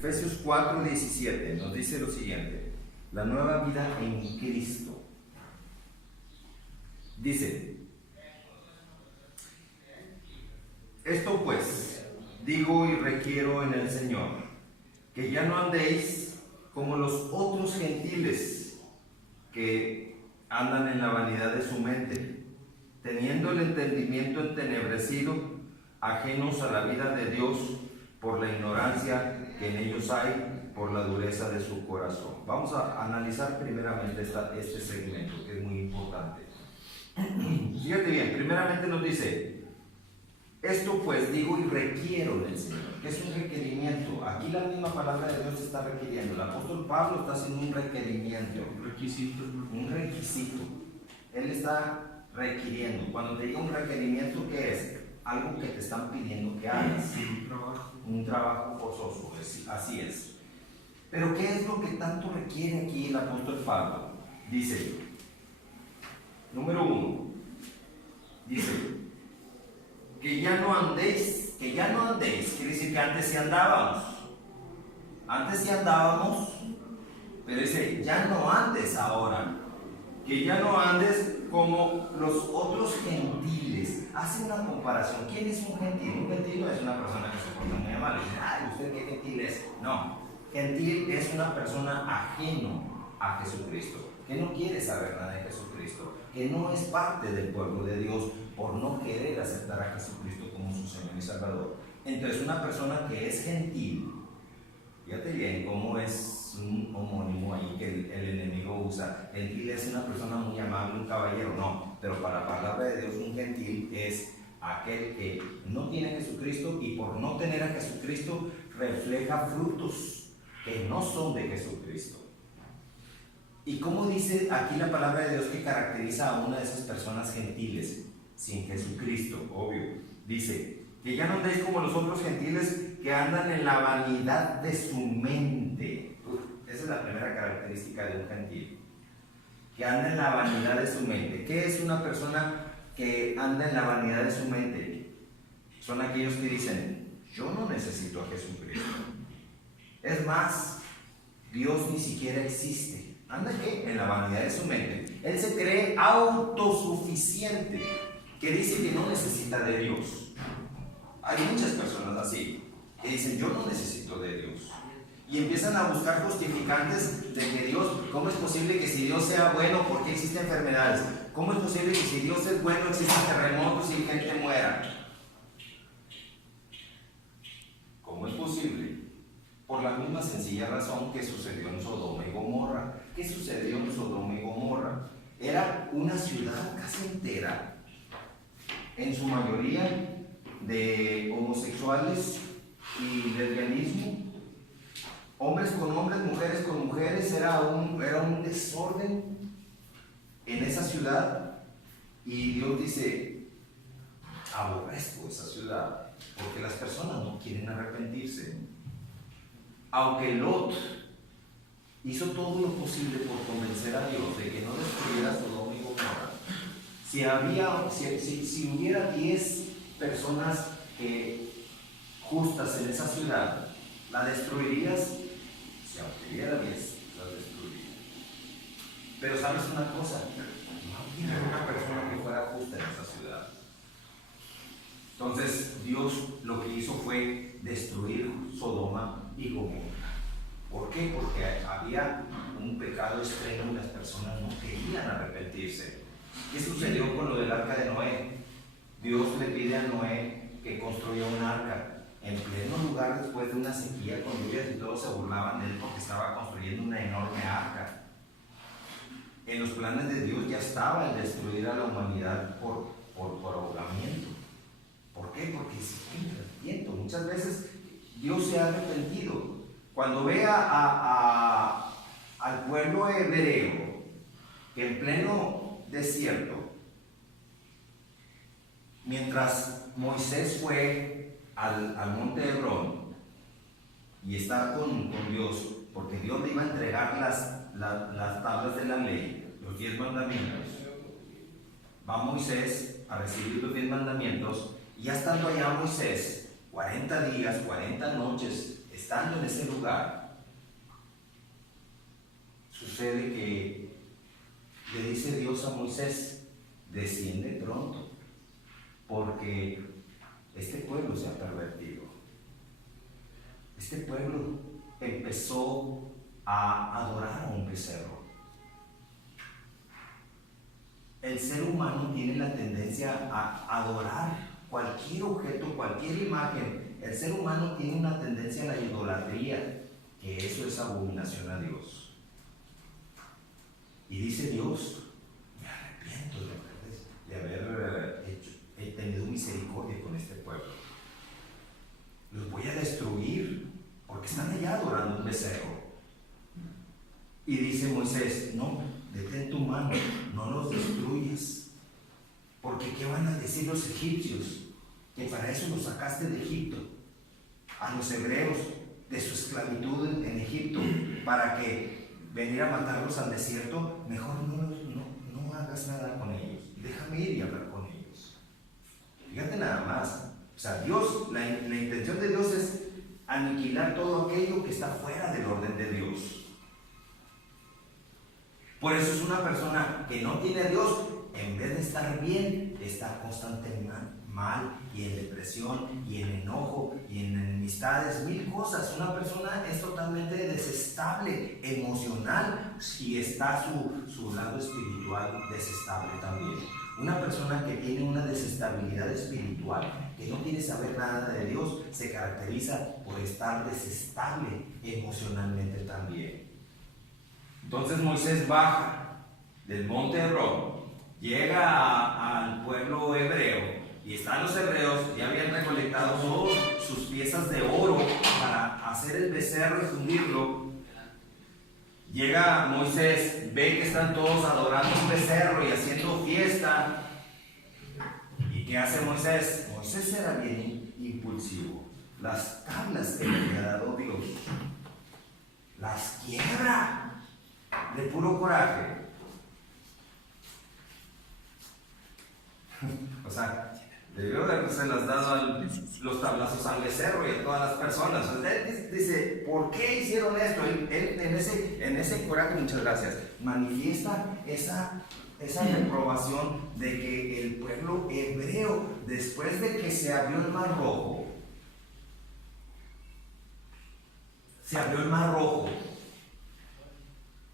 Efesios 4:17 nos dice lo siguiente: la nueva vida en Cristo. Dice: esto pues digo y requiero en el Señor, que ya no andéis como los otros gentiles que andan en la vanidad de su mente, teniendo el entendimiento entenebrecido, ajenos a la vida de Dios por la ignorancia que en ellos hay, por la dureza de su corazón. Vamos a analizar primeramente este segmento, que es muy importante. Fíjate bien, primeramente nos dice: esto pues digo y requiero del Señor, que es un requerimiento. Aquí la misma palabra de Dios está requiriendo. El apóstol Pablo está haciendo un requerimiento. Un requisito. Él está requiriendo. Cuando te diga un requerimiento, ¿qué es? Algo que te están pidiendo que hagas. Un trabajo forzoso, así es. Pero ¿qué es lo que tanto requiere aquí el apóstol Pablo? Dice, número 1, dice: que ya no andéis, quiere decir que antes sí andábamos, pero dice: ya no andes ahora, que ya no andes como los otros gentiles. Hace una comparación. ¿Quién es un gentil? Un gentil no es una persona que se porta muy amable. Dice: ay, ¿usted qué gentil es? No, gentil es una persona ajeno a Jesucristo, que no quiere saber nada de Jesucristo, que no es parte del pueblo de Dios por no querer aceptar a Jesucristo como su Señor y Salvador. Entonces, una persona que es gentil, fíjate bien cómo es un homónimo ahí que el enemigo usa. Gentil es una persona muy amable, un caballero, no, pero para la palabra de Dios un gentil es aquel que no tiene a Jesucristo y por no tener a Jesucristo refleja frutos que no son de Jesucristo. ¿Y cómo dice aquí la palabra de Dios que caracteriza a una de esas personas gentiles sin Jesucristo? Obvio, dice: que ya no andéis como los otros gentiles que andan en la vanidad de su mente. Esa es la primera característica de un gentil, que anda en la vanidad de su mente. ¿Qué es una persona que anda en la vanidad de su mente? Son aquellos que dicen: yo no necesito a Jesucristo. Es más, Dios ni siquiera existe. ¿Anda qué? En la vanidad de su mente. Él se cree autosuficiente, que dice que no necesita de Dios. Hay muchas personas así, que dicen: yo no necesito de Dios. Y empiezan a buscar justificantes de que Dios, ¿cómo es posible que si Dios sea bueno, por qué existen enfermedades? ¿Cómo es posible que si Dios es bueno, existen terremotos y gente muera? ¿Cómo es posible? Por la misma sencilla razón que sucedió en Sodoma y Gomorra. ¿Qué sucedió en Sodoma y Gomorra? Era una ciudad casi entera, en su mayoría de homosexuales y lesbianismo, hombres con hombres, mujeres con mujeres. Era un desorden en esa ciudad, y Dios dice: aborrezco esa ciudad, porque las personas no quieren arrepentirse. Aunque Lot hizo todo lo posible por convencer a Dios de que no destruyera Sodoma y Gomorra, si hubiera 10 personas justas en esa ciudad, ¿la destruirías? Si aunque hubiera 10, la destruiría. Pero ¿sabes una cosa? No había una persona que fuera justa en esa ciudad. Entonces Dios lo que hizo fue destruir Sodoma y Gomorra. ¿Por qué? Porque había un pecado extremo y las personas no querían arrepentirse. ¿Qué sucedió con lo del arca de Noé? Dios le pide a Noé que construya un arca en pleno lugar después de una sequía con lluvias, y todos se burlaban de él porque estaba construyendo una enorme arca. En los planes de Dios ya estaba el destruir a la humanidad por ahogamiento. ¿Por qué? Porque existe un arrepentimiento. Muchas veces Dios se ha arrepentido. Cuando ve al pueblo hebreo que en pleno desierto, mientras Moisés fue al monte Hebrón y estar con Dios, porque Dios le iba a entregar las tablas de la ley, los 10 mandamientos, va Moisés a recibir los 10 mandamientos, y ya estando allá Moisés 40 días, 40 noches estando en ese lugar, sucede que le dice Dios a Moisés: desciende pronto, porque este pueblo se ha pervertido. Este pueblo empezó a adorar a un becerro. El ser humano tiene la tendencia a adorar cualquier objeto, cualquier imagen. El ser humano tiene una tendencia a la idolatría, que eso es abominación a Dios. Y dice Dios: me arrepiento de haber tenido misericordia con este pueblo. Los voy a destruir porque están allá adorando un becerro. Y dice Moisés: no, detén tu mano, no los destruyas, porque ¿qué van a decir los egipcios? Que para eso los sacaste de Egipto, a los hebreos de su esclavitud en Egipto, para que venir a matarlos al desierto. Mejor no hagas nada con ellos, déjame ir y hablar con ellos. Fíjate nada más, o sea, Dios, la intención de Dios es aniquilar todo aquello que está fuera del orden de Dios. Por eso es una persona que no tiene a Dios, en vez de estar bien, está constantemente mal, y en depresión, y en enojo, y en enemistades, mil cosas. Una persona es totalmente desestable, emocional, y está su lado espiritual desestable también. Una persona que tiene una desestabilidad espiritual, que no quiere saber nada de Dios, se caracteriza por estar desestable emocionalmente también. Entonces Moisés baja del monte Hermón, llega al pueblo hebreo, y están los hebreos, ya habían recolectado todas sus piezas de oro para hacer el becerro y fundirlo. Llega Moisés, ve que están todos adorando un becerro y haciendo fiesta. ¿Y qué hace Moisés? Moisés era bien impulsivo. Las tablas que le había dado Dios las quiebra de puro coraje. O sea, debió de haberse las dado los tablazos al becerro y a todas las personas. Él dice: ¿por qué hicieron esto? Él en ese coraje, muchas gracias, manifiesta esa reprobación de que el pueblo hebreo, después de que se abrió el Mar Rojo,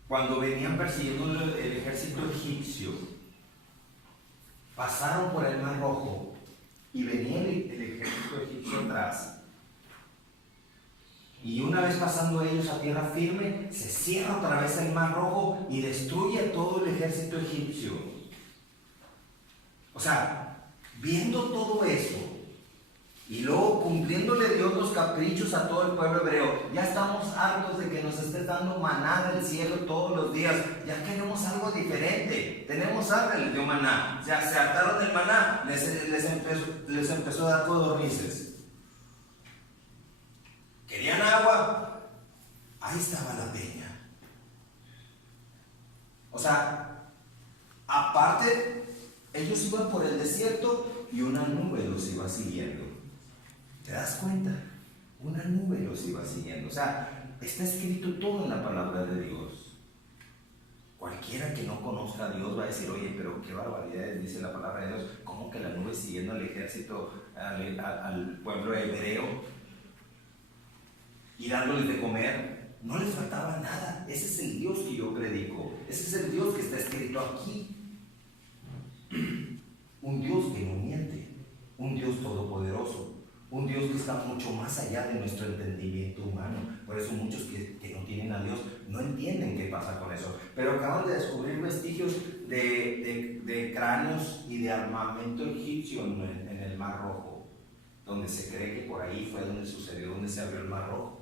cuando venían persiguiendo el ejército egipcio, pasaron por el Mar Rojo y venía el ejército egipcio atrás. Y una vez pasando ellos a tierra firme, se cierra otra vez el Mar Rojo y destruye a todo el ejército egipcio. O sea, viendo todo eso, y luego cumpliéndole Dios los caprichos a todo el pueblo hebreo, ya estamos hartos de que nos esté dando maná del cielo todos los días. Ya queremos algo diferente. Tenemos hambre, les dio maná. Ya se hartaron del maná, les empezó a dar codornices. ¿Querían agua? Ahí estaba la peña. O sea, aparte, ellos iban por el desierto y una nube los iba siguiendo. ¿Te das cuenta? Una nube los iba siguiendo. O sea, está escrito todo en la palabra de Dios. Cualquiera que no conozca a Dios va a decir: oye, pero qué barbaridades dice la palabra de Dios. ¿Cómo que la nube siguiendo al ejército, al pueblo hebreo, y dándoles de comer? No les faltaba nada. Ese es el Dios que yo predico. Ese es el Dios que está escrito aquí. Un Dios que no miente. Un Dios todopoderoso. Un Dios que está mucho más allá de nuestro entendimiento humano. Por eso muchos que no tienen a Dios no entienden qué pasa con eso. Pero acaban de descubrir vestigios de cráneos y de armamento egipcio en el Mar Rojo, donde se cree que por ahí fue donde sucedió, donde se abrió el Mar Rojo.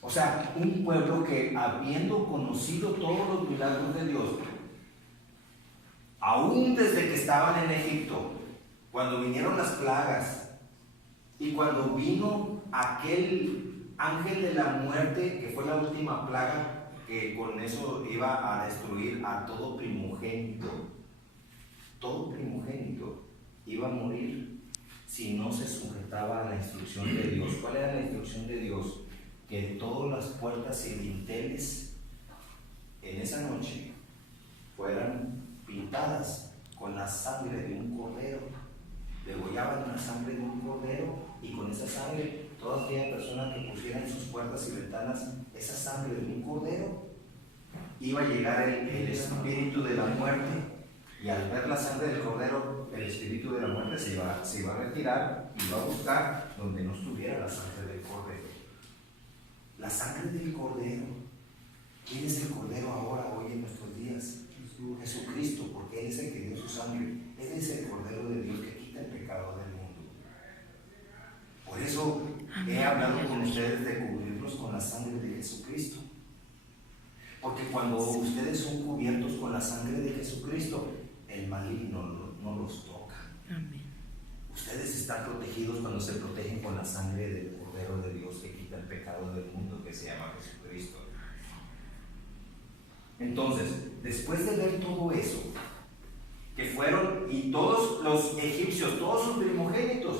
O sea, un pueblo que, habiendo conocido todos los milagros de Dios, aún desde que estaban en Egipto, cuando vinieron las plagas y cuando vino aquel ángel de la muerte, que fue la última plaga, que con eso iba a destruir a todo primogénito iba a morir. si no se sujetaba a la instrucción de Dios. ¿Cuál era la instrucción de Dios? Que todas las puertas y dinteles en esa noche fueran pintadas con la sangre de un cordero. Degollaban la sangre de un cordero, y con esa sangre, toda aquella persona que pusiera en sus puertas y ventanas esa sangre de un cordero, iba a llegar el espíritu de la muerte, y al ver la sangre del cordero, el espíritu de la muerte se iba a retirar y iba a buscar donde no estuviera la sangre del cordero. La sangre del cordero. ¿Quién es el cordero ahora, hoy en nuestros días? Jesucristo, porque Él es el que dio su sangre. Él es el cordero de Dios que quita el pecado del mundo. Por eso he hablado con ustedes de cubrirnos con la sangre de Jesucristo. Porque cuando ustedes son cubiertos con la sangre de Jesucristo, el maligno no los toca. Amén. Ustedes están protegidos cuando se protegen con la sangre del Cordero de Dios que quita el pecado del mundo, que se llama Jesucristo. Entonces, después de ver todo eso, que fueron, y todos los egipcios, todos sus primogénitos,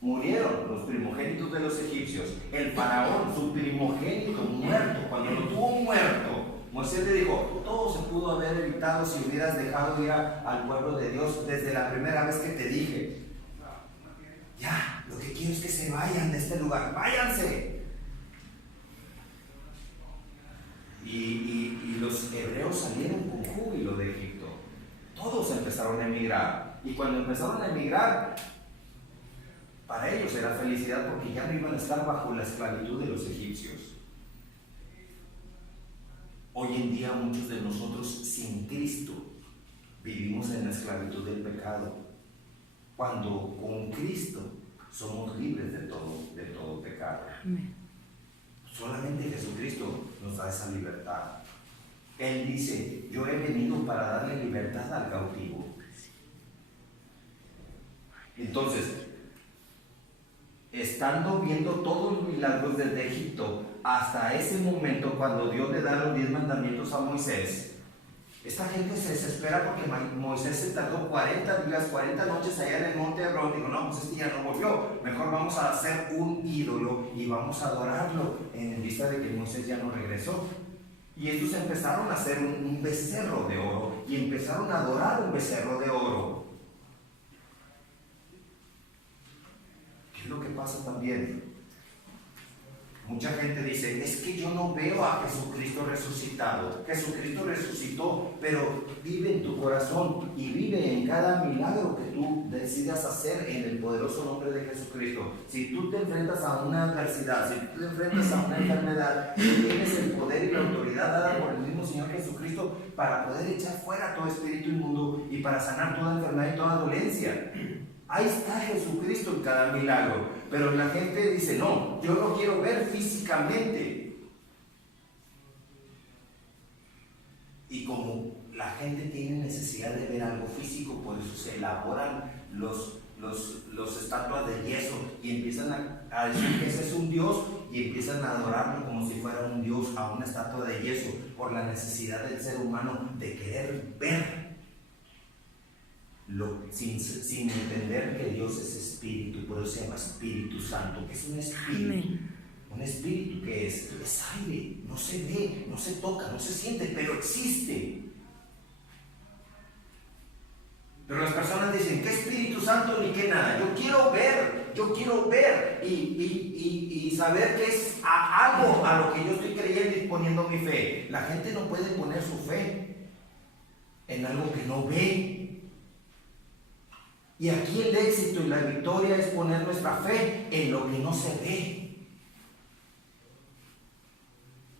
murieron, los primogénitos de los egipcios. El faraón, su primogénito, muerto. Cuando lo tuvo muerto, Moisés le dijo: todo se pudo haber evitado si hubieras dejado ir al pueblo de Dios desde la primera vez que te dije. Ya, lo que quiero es que se vayan de este lugar, váyanse. Y los hebreos salieron con júbilo de Egipto. Todos empezaron a emigrar. Y cuando empezaron a emigrar, para ellos era felicidad, porque ya no iban a estar bajo la esclavitud de los egipcios. Hoy en día muchos de nosotros sin Cristo vivimos en la esclavitud del pecado, cuando con Cristo somos libres de todo pecado. Amén. Solamente Jesucristo nos da esa libertad. Él dice: yo he venido para darle libertad al cautivo. Entonces, estando viendo todos los milagros desde Egipto hasta ese momento, cuando Dios le da los 10 mandamientos a Moisés, esta gente se desespera porque Moisés se tardó 40 días, 40 noches allá en el monte Hebrón. Digo: no, pues ya no volvió, mejor vamos a hacer un ídolo y vamos a adorarlo, en vista de que Moisés ya no regresó. Y estos empezaron a hacer un becerro de oro, y empezaron a adorar un becerro de oro. ¿Qué es lo que pasa también? Mucha gente dice: es que yo no veo a Jesucristo resucitado. Jesucristo resucitó, pero vive en tu corazón y vive en cada milagro que tú decidas hacer en el poderoso nombre de Jesucristo. Si tú te enfrentas a una adversidad, si tú te enfrentas a una enfermedad, tú tienes el poder y la autoridad dada por el mismo Señor Jesucristo para poder echar fuera todo espíritu inmundo y para sanar toda enfermedad y toda dolencia. Ahí está Jesucristo en cada milagro. Pero la gente dice: no, yo lo quiero ver físicamente. Y como la gente tiene necesidad de ver algo físico, por eso se elaboran los estatuas de yeso, y empiezan a decir que ese es un Dios, y empiezan a adorarlo como si fuera un Dios, a una estatua de yeso, por la necesidad del ser humano de querer ver. Sin entender que Dios es espíritu, por eso se llama Espíritu Santo, que es un espíritu. Amén. Un espíritu que es aire, no se ve, no se toca, no se siente, pero existe. Pero las personas dicen: ¿qué Espíritu Santo ni qué nada? Yo quiero ver y saber que es algo a lo que yo estoy creyendo y poniendo mi fe. La gente no puede poner su fe en algo que no ve. Y aquí el éxito y la victoria es poner nuestra fe en lo que no se ve.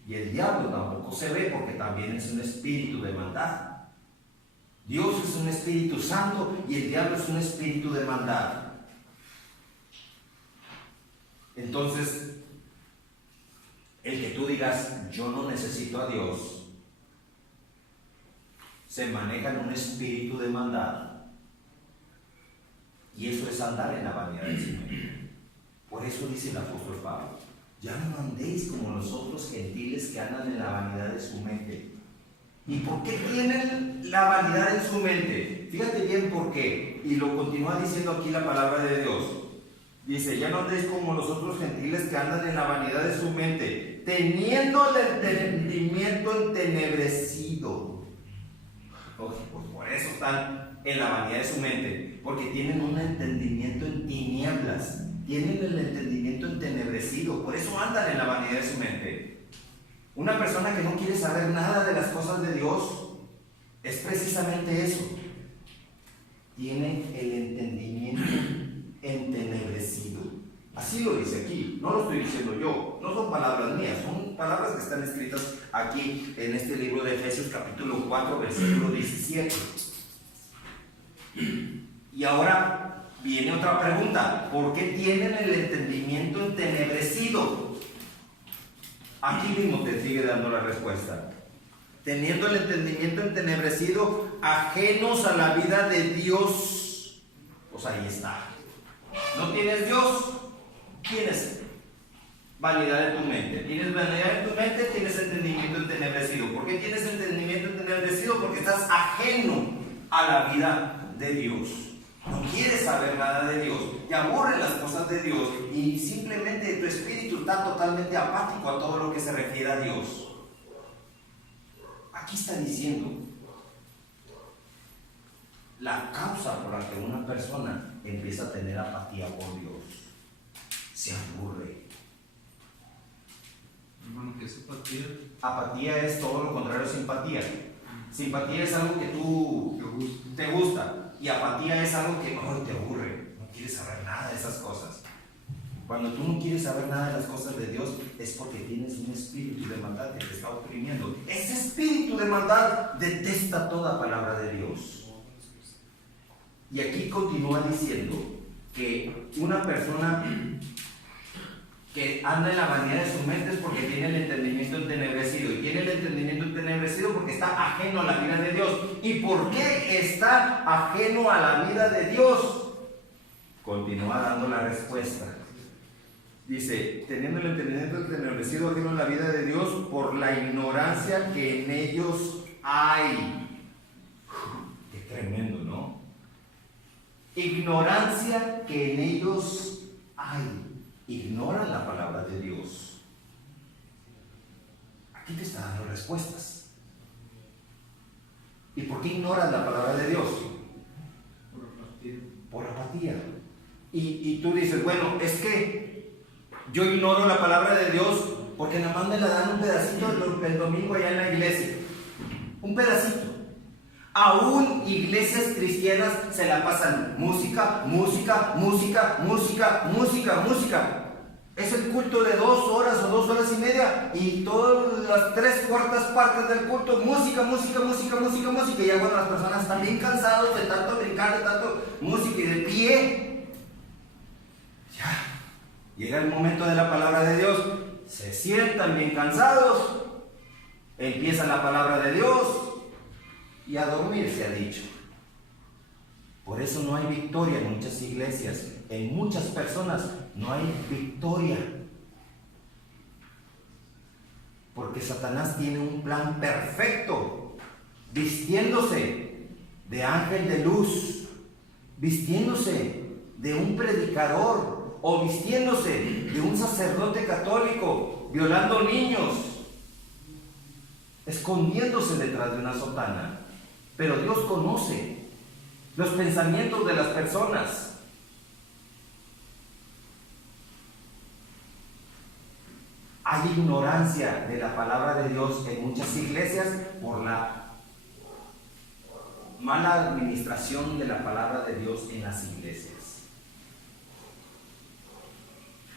Y el diablo tampoco se ve, porque también es un espíritu de maldad. Dios es un Espíritu Santo y el diablo es un espíritu de maldad. Entonces, el que tú digas: yo no necesito a Dios, se maneja en un espíritu de maldad. Y eso es andar en la vanidad de su mente. Por eso dice el apóstol Pablo: ya no andéis como los otros gentiles que andan en la vanidad de su mente. ¿Y por qué tienen la vanidad en su mente? fíjate bien por qué. Y lo continúa diciendo aquí la palabra de Dios. Dice, ya no andéis como los otros gentiles que andan en la vanidad de su mente, teniendo el entendimiento entenebrecido. Pues por eso están en la vanidad de su mente, porque tienen un entendimiento en tinieblas, tienen el entendimiento entenebrecido, por eso andan en la vanidad de su mente. Una persona que no quiere saber nada de las cosas de Dios es precisamente eso. Tiene el entendimiento entenebrecido. Así lo dice aquí, no lo estoy diciendo yo, no son palabras mías, son palabras que están escritas aquí en este libro de Efesios capítulo 4 versículo 17. Y ahora viene otra pregunta, ¿por qué tienen el entendimiento entenebrecido? Aquí mismo te sigue dando la respuesta. Teniendo el entendimiento entenebrecido, ajenos a la vida de Dios. Pues ahí está. ¿No tienes Dios? Tienes vanidad de tu mente. Tienes vanidad de tu mente, tienes entendimiento entenebrecido. ¿Por qué tienes entendimiento entenebrecido? Porque estás ajeno a la vida de Dios. No quieres saber nada de Dios, te aburren las cosas de Dios y simplemente tu espíritu está totalmente apático a todo lo que se refiere a Dios. Aquí está diciendo la causa por la que una persona empieza a tener apatía por Dios. Se aburre. Hermano, ¿qué es apatía? Apatía es todo lo contrario a simpatía. Simpatía es algo que te gusta. Y apatía es algo que te aburre, no quieres saber nada de esas cosas. Cuando tú no quieres saber nada de las cosas de Dios es porque tienes un espíritu de maldad que te está oprimiendo. Ese espíritu de maldad detesta toda palabra de Dios. Y aquí continúa diciendo que una persona que anda en la vanidad de su mente es porque tiene el entendimiento entenebrecido. Y tiene el entendimiento entenebrecido porque está ajeno a la vida de Dios. ¿Y por qué está ajeno a la vida de Dios? Continúa dando la respuesta. Dice, teniendo el entendimiento entenebrecido ajeno a la vida de Dios por la ignorancia que en ellos hay. Qué tremendo, ¿no? Ignorancia que en ellos hay. Ignoran la palabra de Dios. Aquí te está dando respuestas. ¿Y por qué ignoran la palabra de Dios? Por apatía. Por apatía. Y tú dices, bueno, es que yo ignoro la palabra de Dios porque nada más me la dan un pedacito el domingo allá en la iglesia. Un pedacito. Aún iglesias cristianas se la pasan música, música, música, música, música, música. Es el culto de 2 horas o 2 horas y media y todas las 3/4 partes del culto, música, música, música, música, música. Y ya cuando las personas están bien cansadas de tanto brincar, de tanto música y de pie, ya llega el momento de la palabra de Dios, se sientan bien cansados, empieza la palabra de Dios y a dormir se ha dicho. Por eso no hay victoria en muchas iglesias, en muchas personas no hay victoria. Porque Satanás tiene un plan perfecto, vistiéndose de ángel de luz, vistiéndose de un predicador o vistiéndose de un sacerdote católico, violando niños, escondiéndose detrás de una sotana. Pero Dios conoce los pensamientos de las personas. Hay ignorancia de la palabra de Dios en muchas iglesias por la mala administración de la palabra de Dios en las iglesias.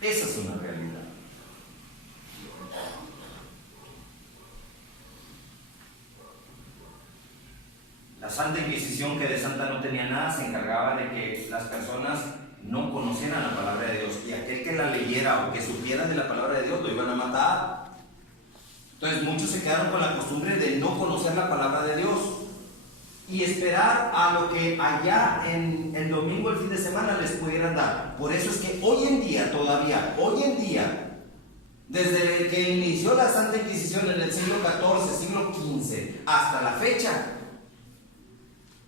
Esa es una realidad. La Santa Inquisición, que de santa no tenía nada, se encargaba de que las personas no conocieran la palabra de Dios, y aquel que la leyera o que supiera de la palabra de Dios lo iban a matar. Entonces muchos se quedaron con la costumbre de no conocer la palabra de Dios y esperar a lo que allá en el domingo, el fin de semana, les pudieran dar. Por eso es que hoy en día, todavía, hoy en día, desde que inició la Santa Inquisición en el siglo XIV, siglo XV, hasta la fecha,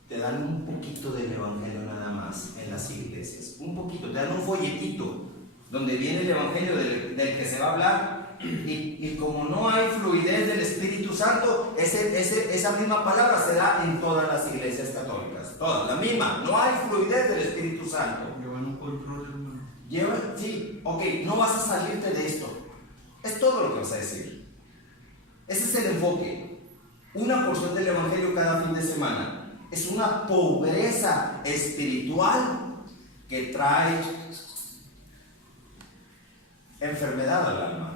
te dan un poquito del evangelio nada más en las iglesias, un poquito, te dan un folletito donde viene el evangelio del que se va a hablar, y como no hay fluidez del Espíritu Santo, esa misma palabra se da en todas las iglesias católicas, todas, la misma, no hay fluidez del Espíritu Santo. Llevan un control, hermano. Sí, ok, no vas a salirte de esto, es todo lo que vas a decir. Ese es el enfoque. Una porción del evangelio cada fin de semana es una pobreza espiritual que trae enfermedad al alma.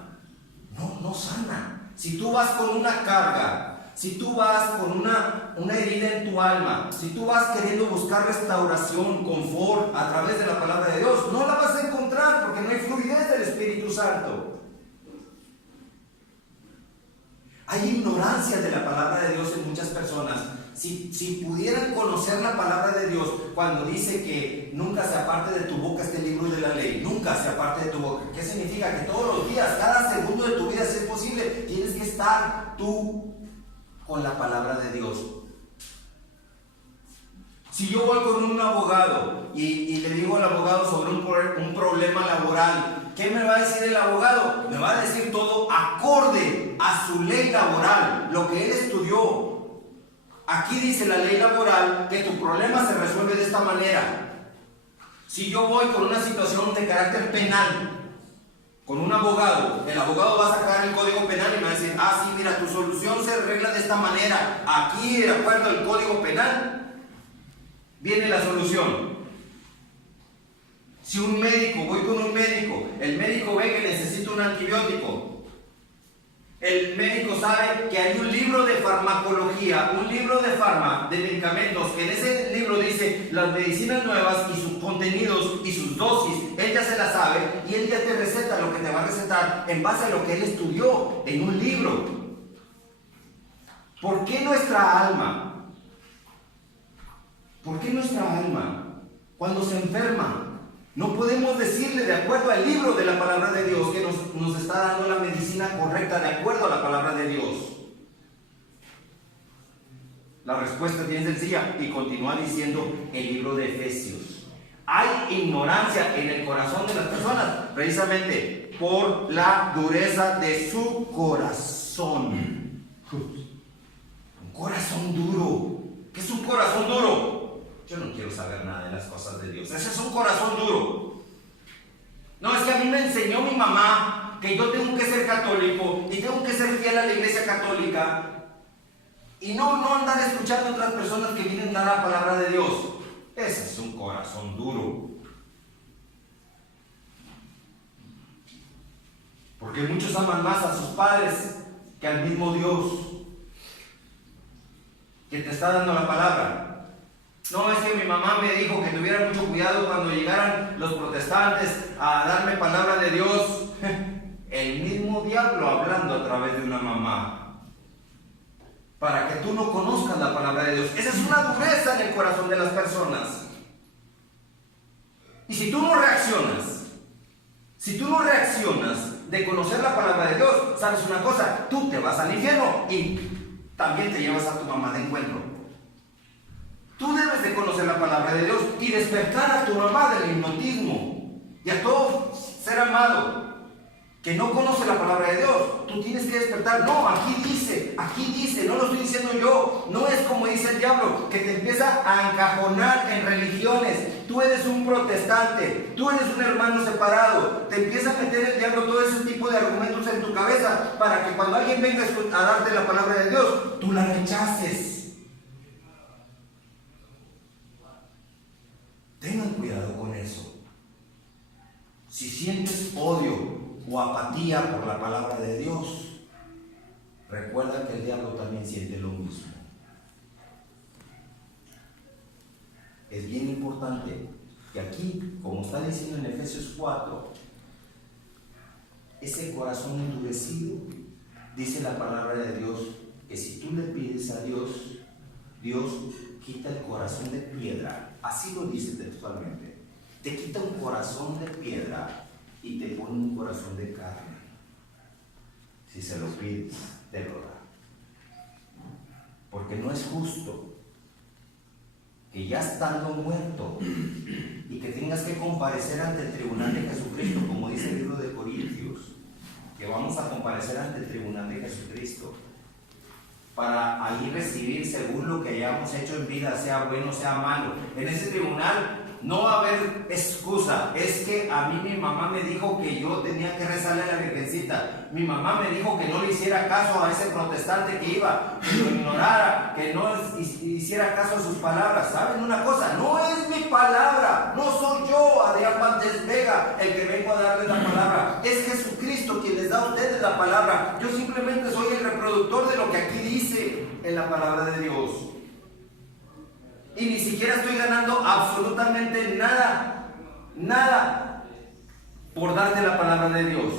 No sana. Si tú vas con una carga, si tú vas con una herida en tu alma, si tú vas queriendo buscar restauración, confort a través de la palabra de Dios, no la vas a encontrar porque no hay fluidez del Espíritu Santo. Hay ignorancia de la palabra de Dios en muchas personas. Si pudieran conocer la palabra de Dios cuando dice que nunca se aparte de tu boca este libro de la ley, nunca se aparte de tu boca, ¿qué significa? Que todos los días, cada segundo de tu vida, si es posible, tienes que estar tú con la palabra de Dios. Si yo voy con un abogado y le digo al abogado sobre un problema laboral, ¿qué me va a decir el abogado? Me va a decir todo acorde a su ley laboral, lo que él estudió. Aquí dice la ley laboral que tu problema se resuelve de esta manera. Si yo voy con una situación de carácter penal, con un abogado, el abogado va a sacar el código penal y me va a decir, sí, mira, tu solución se arregla de esta manera. Aquí, de acuerdo al código penal, viene la solución. Si un médico, voy con un médico, el médico ve que necesito un antibiótico. El médico sabe que hay un libro de farmacología, un libro de medicamentos, que en ese libro dice las medicinas nuevas y sus contenidos y sus dosis. Él ya se las sabe y él ya te receta lo que te va a recetar en base a lo que él estudió en un libro. ¿Por qué nuestra alma? ¿Por qué nuestra alma, cuando se enferma, no podemos decirle de acuerdo al libro de la palabra de Dios que nos está dando la medicina correcta de acuerdo a la palabra de Dios? La respuesta es bien sencilla y continúa diciendo el libro de Efesios. Hay ignorancia en el corazón de las personas precisamente por la dureza de su corazón. Un corazón duro. ¿Qué es un corazón duro? Yo no quiero saber nada de las cosas de Dios. Ese es un corazón duro. No, es que a mí me enseñó mi mamá que yo tengo que ser católico y tengo que ser fiel a la iglesia católica y no andar escuchando a otras personas que vienen a dar la palabra de Dios. Ese es un corazón duro. Porque muchos aman más a sus padres que al mismo Dios que te está dando la palabra. No, es que mi mamá me dijo que tuviera mucho cuidado cuando llegaran los protestantes a darme palabra de Dios. El mismo diablo hablando a través de una mamá para que tú no conozcas la palabra de Dios. Esa es una dureza en el corazón de las personas. Y si tú no reaccionas de conocer la palabra de Dios, sabes una cosa, tú te vas al infierno y también te llevas a tu mamá de encuentro. Tú debes de conocer la palabra de Dios y despertar a tu mamá del hipnotismo y a todo ser amado que no conoce la palabra de Dios. Tú tienes que despertar. No, aquí dice, no lo estoy diciendo yo. No es como dice el diablo, que te empieza a encajonar en religiones. Tú eres un protestante, tú eres un hermano separado. Te empieza a meter el diablo todo ese tipo de argumentos en tu cabeza para que cuando alguien venga a darte la palabra de Dios, tú la rechaces. Tengan cuidado con eso. Si sientes odio o apatía por la palabra de Dios, recuerda que el diablo también siente lo mismo. Es bien importante que aquí, como está diciendo en Efesios 4, ese corazón endurecido, dice la palabra de Dios, que si tú le pides a Dios, Dios quita el corazón de piedra. Así lo dice textualmente. Te quita un corazón de piedra y te pone un corazón de carne. Si se lo pides, te lo da. Porque no es justo que ya estando muerto y que tengas que comparecer ante el tribunal de Jesucristo, como dice el libro de Corintios, que vamos a comparecer ante el tribunal de Jesucristo, para ahí recibir según lo que hayamos hecho en vida, sea bueno, sea malo. En ese tribunal no va a haber excusa. Es que a mí mi mamá me dijo que yo tenía que rezarle a la Virgencita. Mi mamá me dijo que no le hiciera caso a ese protestante que iba, que lo ignorara, que no hiciera caso a sus palabras. ¿Saben una cosa? No es mi palabra. No soy yo, Adrián Pantes Vega, el que vengo a darles la palabra. Es Jesucristo quien les da a ustedes la palabra. Yo simplemente soy el reproductor de lo que aquí dice en la palabra de Dios. Y ni siquiera estoy ganando absolutamente nada por darte la palabra de Dios.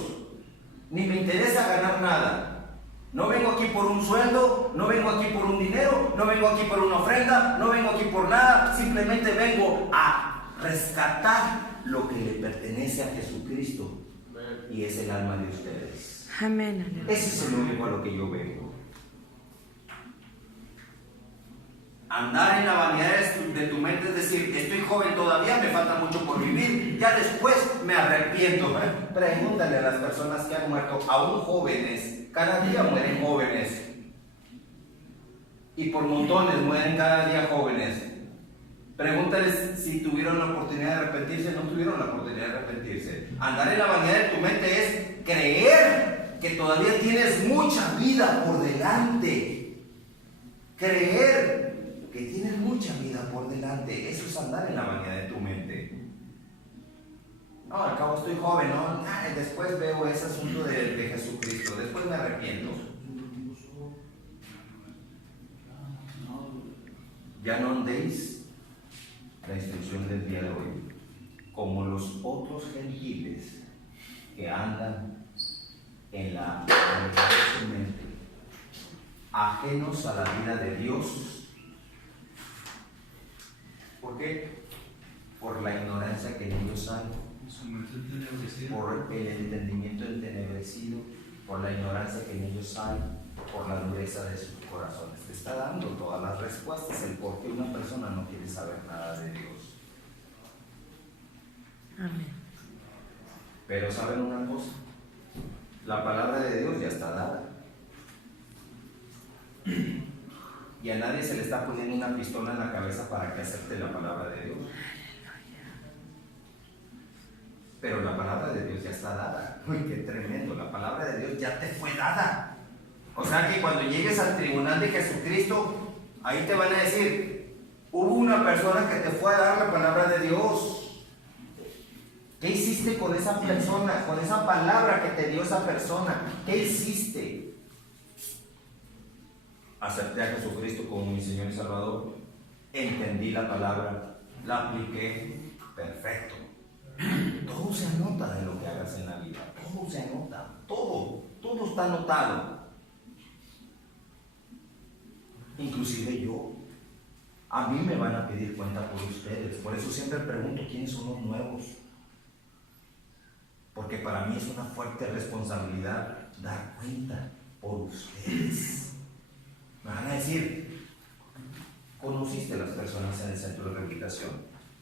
Ni me interesa ganar nada. No vengo aquí por un sueldo, no vengo aquí por un dinero, no vengo aquí por una ofrenda, no vengo aquí por nada. Simplemente vengo a rescatar lo que le pertenece a Jesucristo. Y es el alma de ustedes. Amén. Ese es el único a lo que yo vengo. Andar en la vanidad de tu mente es decir, estoy joven todavía, me falta mucho por vivir, ya después me arrepiento. Pregúntale a las personas que han muerto, aún jóvenes, cada día mueren jóvenes. Y por montones mueren cada día jóvenes. Pregúntales si tuvieron la oportunidad de arrepentirse, no tuvieron la oportunidad de arrepentirse. Andar en la vanidad de tu mente es creer que todavía tienes mucha vida por delante. Creer que tienes mucha vida por delante. Eso es andar en la vanidad de tu mente. No, al cabo estoy joven, ¿no? Después veo ese asunto de Jesucristo, después me arrepiento. Ya no andéis, la instrucción del día de hoy, como los otros gentiles que andan en la vanidad de su mente, ajenos a la vida de Dios. ¿Por qué? Por la ignorancia que en ellos hay, por el entendimiento entenebrecido, por la ignorancia que en ellos hay, por la dureza de sus corazones. Te está dando todas las respuestas, el por qué una persona no quiere saber nada de Dios. Amén. Pero ¿saben una cosa? La palabra de Dios ya está dada. Y a nadie se le está poniendo una pistola en la cabeza para que acepte la palabra de Dios. Pero la palabra de Dios ya está dada. Uy, qué tremendo. La palabra de Dios ya te fue dada. O sea que cuando llegues al tribunal de Jesucristo, ahí te van a decir, hubo una persona que te fue a dar la palabra de Dios. ¿Qué hiciste con esa persona? Con esa palabra que te dio esa persona. ¿Qué hiciste? Acepté a Jesucristo como mi Señor y Salvador, entendí la palabra, la apliqué, perfecto. Todo se anota de lo que hagas en la vida, todo se anota, todo está anotado. Inclusive yo, a mí me van a pedir cuenta por ustedes, por eso siempre pregunto quiénes son los nuevos, porque para mí es una fuerte responsabilidad dar cuenta por ustedes. Me van a decir, ¿conociste a las personas en el centro de rehabilitación?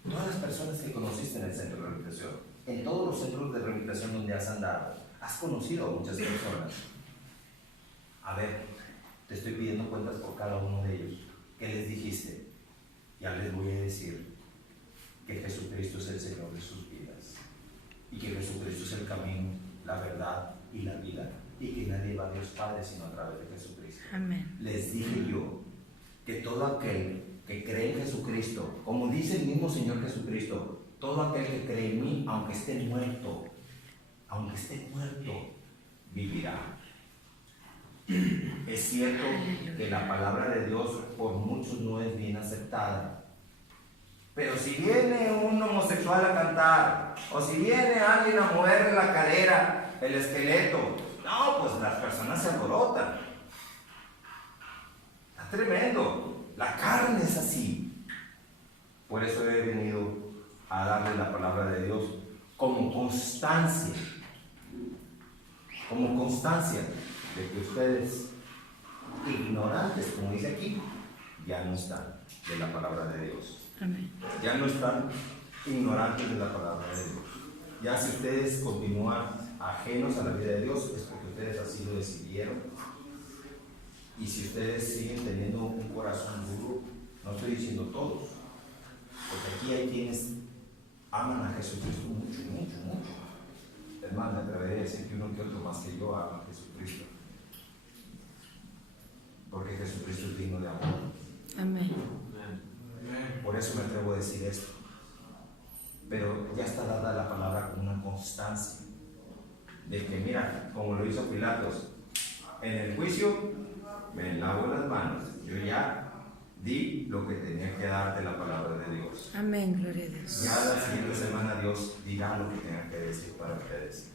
Todas las personas que conociste en el centro de rehabilitación, en todos los centros de rehabilitación donde has andado, has conocido a muchas personas. A ver, te estoy pidiendo cuentas por cada uno de ellos. ¿Qué les dijiste? Ya les voy a decir que Jesucristo es el Señor de sus vidas y que Jesucristo es el camino, la verdad y la vida, y que nadie va a Dios Padre sino a través de Jesucristo. Amén. Les dije yo que todo aquel que cree en Jesucristo, como dice el mismo Señor Jesucristo, todo aquel que cree en mí, aunque esté muerto, vivirá. Es cierto que la palabra de Dios por muchos no es bien aceptada, pero si viene un homosexual a cantar, o si viene alguien a mover la cadera, el esqueleto, no, pues las personas se alborotan. Está tremendo. La carne es así. Por eso he venido a darles la palabra de Dios como constancia de que ustedes, ignorantes, como dice aquí, ya no están de la palabra de Dios. Amén. Ya no están ignorantes de la palabra de Dios. Ya si ustedes continúan ajenos a la vida de Dios es porque ustedes así lo decidieron. Y si ustedes siguen teniendo un corazón duro, no estoy diciendo todos, porque aquí hay quienes aman a Jesucristo mucho, mucho, mucho. Es más, me atrevería a decir que uno que otro más que yo ama a Jesucristo. Porque Jesucristo es digno de amor. Amén. Por eso me atrevo a decir esto. Pero ya está dada la palabra con una constancia. De que, mira, como lo hizo Pilatos, en el juicio me lavo las manos. Yo ya di lo que tenía que dar de la palabra de Dios. Amén, gloria a Dios. Ya la siguiente semana Dios dirá lo que tenga que decir para ustedes.